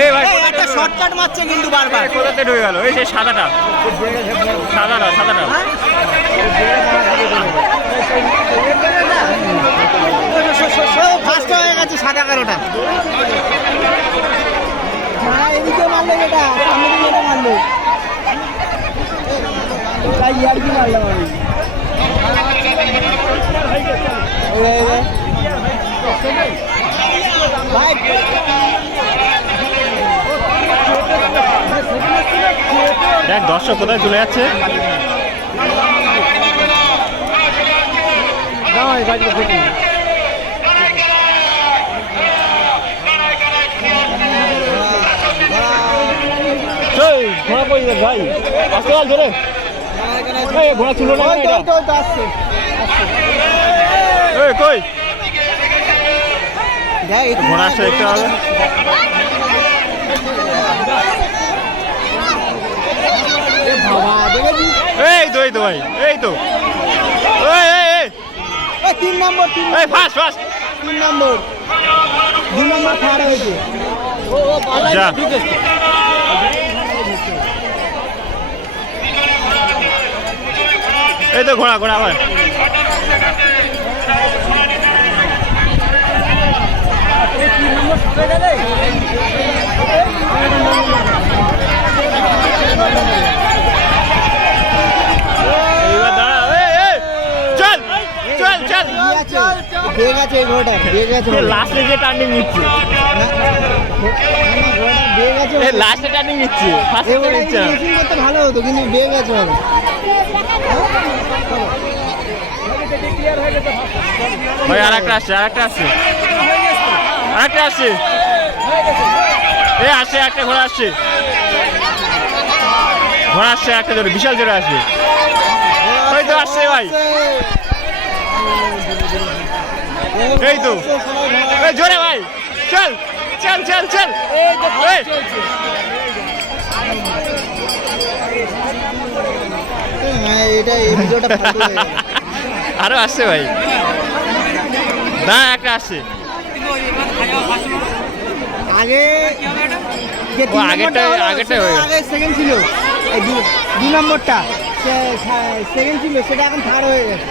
এই ভাই একটা শর্টকাট মারছে কিন্তু বারবার। কোথাতে ঢুকে গেল? এই সেই সাদাটা। সাদাটা সাদাটা। ফার্স্ট হয়ে গেছে সাদা কালোটা। হ্যাঁ এদিকে মারলো এটা সামনে দিকে এটা মারলো। তাই ইয়ার কি মারলো আমি। ভাই দেখ দর্শক কোথায় চলে যাচ্ছে? ঘোড়া কই ভাই? আসতে বল ধরে। ঘোড়া ছিল না কই? ঘোড়া আসছে দেখতে হবে। এই তো ভাই এই তো। এই এই এই। এই তিন নম্বর তিন এই ফাস্ট ফাস্ট। তিন নম্বর। দু নম্বর থার্ড হয়েছে। এই তো ঘোড়া ঘোড়া ভাই। এইবার দাঁড়া এই এই চল চল চল বেগ আছে এই ঘোড়াটা বেগ আছে লাস্টে যে টার্নিং নিচ্ছে। বেগ আছে এই লাস্টে টার্নিং নিচ্ছে। ফার্স্টে নিচ্ছে। করতে ভালো হতো কিন্তু বেগ আছে। ভাই আর একটা আসছে আর একটা আসছে। আর একটা আসছে। এ আসছে একটা ঘোড়া আসছে। ঘোড়া আসছে একটা জোরে বিশাল জোরে আসছে। ওই তো আসছে ভাই। এই তো। জোরে ভাই। চল চল চল চল। আরও আসছে ভাই। না একটা আসছে। আগে সেকেন্ড ছিল। এই দু- দু নম্বরটা সেকেন্ড ছিল সেটা এখন থার্ড হয়ে গেছে।